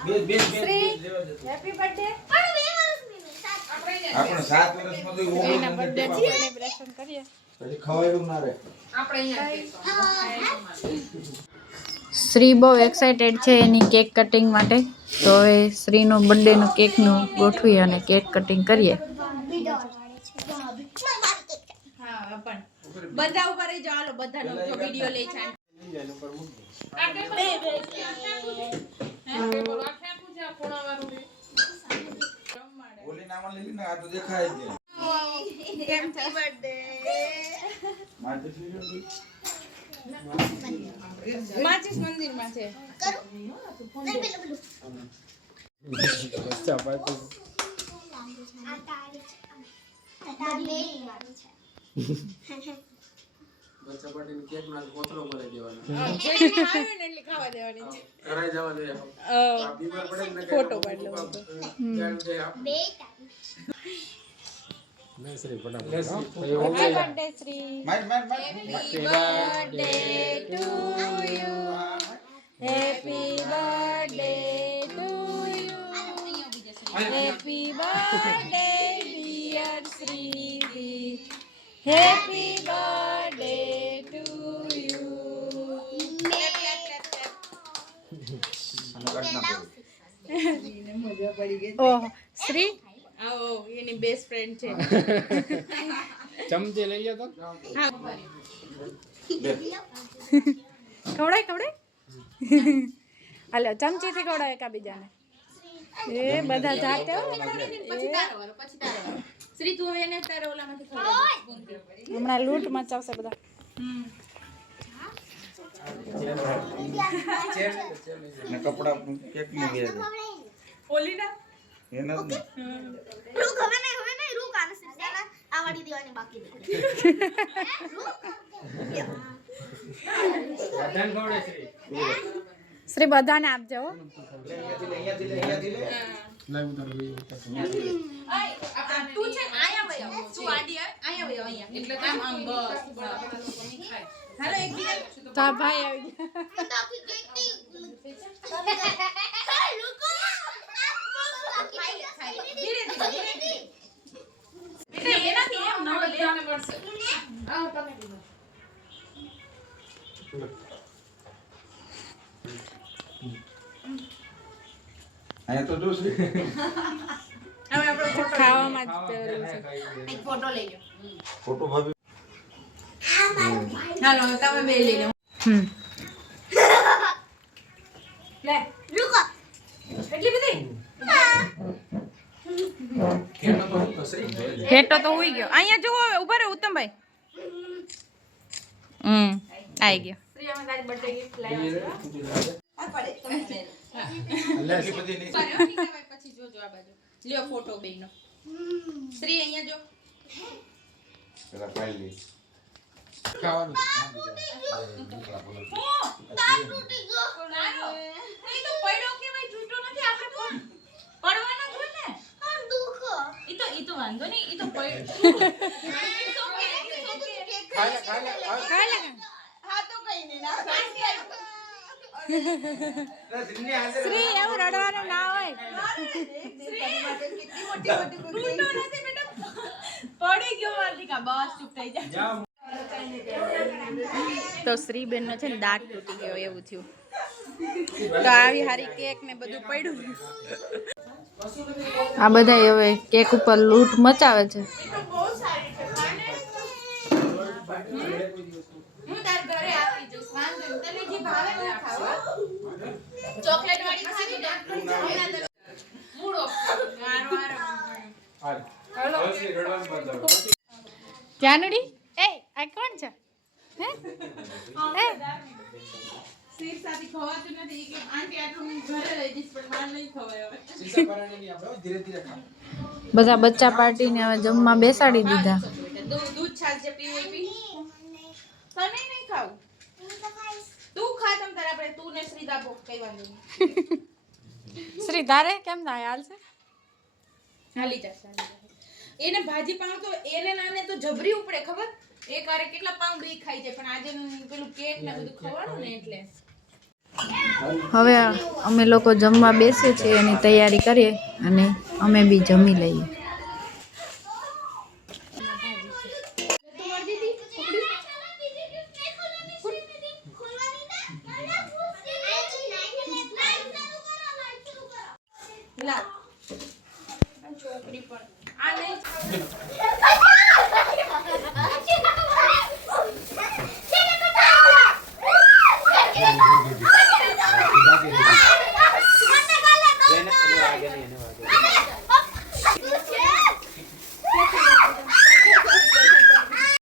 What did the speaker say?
Happy birthday આપણે 7 વર્ષમાં તો એના બર્થડે સેલિબ્રેશન કરીએ પછી ખવાયું ના રે આપણે અહીંયા શ્રી બહુ એક્સાઇટેડ છે એની કેક કટિંગ માટે તો હવે શ્રીનો બર્થડેનો કેકનું ગોઠવી અને કેક કટિંગ કરીએ હા પણ બધા ઉપર રહી જાવ હાલો બધાનો જો વિડિયો લે છે ઓલી નામ લઈ ને આ તો દેખાય છે હેપી બર્થડે માચીસ મંદિરમાં છે બચ્ચા પાટીને કેક ના કોથળો ભરાઈ દેવાનો જેને આવે ને એટલે ખાવા દેવાની છે કરાઈ જવા દે બીમાર પડે ને ફોટો પાડ લો લે શ્રી ફટાફટ હેપી બર્થડે શ્રી માર happy birthday to you happy birthday to you happy birthday dear Shri happy birthday to you મજા પડી ગઈ ઓહ શ્રી આવો એની બેસ્ટ ફ્રેન્ડ છે ચમચે લઈ લો તો ખવડાય હાલો ચમચીથી ખવડાય એકા બીજાને એ બધા જાતે પછી તારો શ્રી તું હવે એને તારે ઓલામાંથી ખવડાવ હમણાં લૂંટ મચાવશે બધા ને કપડા કેક માં ગયા ઓલી ના એના જ રૂક હવે નહીં રૂક આને સિર્જાના આવાડી દેવાની બાકી છે બધાને ખવડે શ્રી શ્રી બધાને આપજો હો અહીંયાથી લે લાઈવ ઉતાર ગઈ તું છે આયા વયો તું આડી આયા વયો અહીંયા એટલે આમ આમ બસ હાલો એક બીજા તા ભાઈ આવી ગયા રૂકો ધીરે એનાથી એમ ન લેવાને પડશે આવ તમે દીધો અહીંયા તો જો શ્રી હવે આપણે ખાવામાં જ પેલું છે એક ફોટો લઈ લો ફોટો ભાભી હાલો તમે બે લઈ લો લે રૂકો એટલી બધી કેનો તો હું તો શ્રી હેટો તો હોઈ ગયો અહીંયા જુઓ હવે ઉભા રહો ઉત્તમભાઈ આવી ગયો શ્રી અમે તારી બર્થડે ગિફ્ટ લાવ્યા આ પડે તમે અલ્લાહ બધી નહીં પછી જોજો આ બાજુ લ્યો ફોટો બેનો શ્રી અહીંયા જો પેલા ફાઇલ લે ખાવાનું તાર તૂટી ગયો નહીં તો પડ્યો કે ભાઈ છૂટો નથી આપણે પડવાનો જ હોય ને આ દુખો ઈ તો વાંધો નહીં ઈ તો પડ્યો ખાઈ લે હા તો કઈ નહીં ના શ્રી એવું રડવાનું ના હોય પડી ગયો માલિકા બસ ચૂપ થઈ જા તો શ્રીબેન નો છે ને દાંત તૂટી ગયો એવું થયું તો આવી હારી કેક ને બધું પડ્યું આ બધા હવે કેક ઉપર લૂંટ મચાવે છે હું તાર ઘરે આપી જઈશ વાંધો નહીં તને જે ભાવે એ ખાવ ચોકલેટ વાળી ખાવી ને મૂડો હાલો શ્રી રડવાનું બંધ કરો જાનડી એ આ કોણ છે હે શેર સાથે ખવાતું નથી કે આંટી આટલું હું ઘરે લઈ જઈશ પણ માર નહીં ખવાય હવે શીશા ભરાણી ની આપણે ધીરે ધીરે ખા બધા બચ્ચા પાર્ટીને હવે જમવા બેસાડી દીધા દૂધ છાશ જે પીવું હોય પી તને નહીં ખાવું તું ખા તમ તારે આપણે તું ને શ્રી દાબો કઈ વાંધો નહીં શ્રી તારે કેમ થાય હાલ છે હાલી જશે એને ભાજી પાઉં તો એને નાને તો જબરી ઉપડે ખબર એક આરે કેટલા પાઉં બે ખાઈ જાય પણ આજે પેલું કેક ને બધું ખવાનું ને એટલે હવે અમે લોકો જમવા બેસીએ છીએ એની તૈયારી કરીએ અને અમે બી જમી લઈએ. લા છોકરી પણ આ નહીં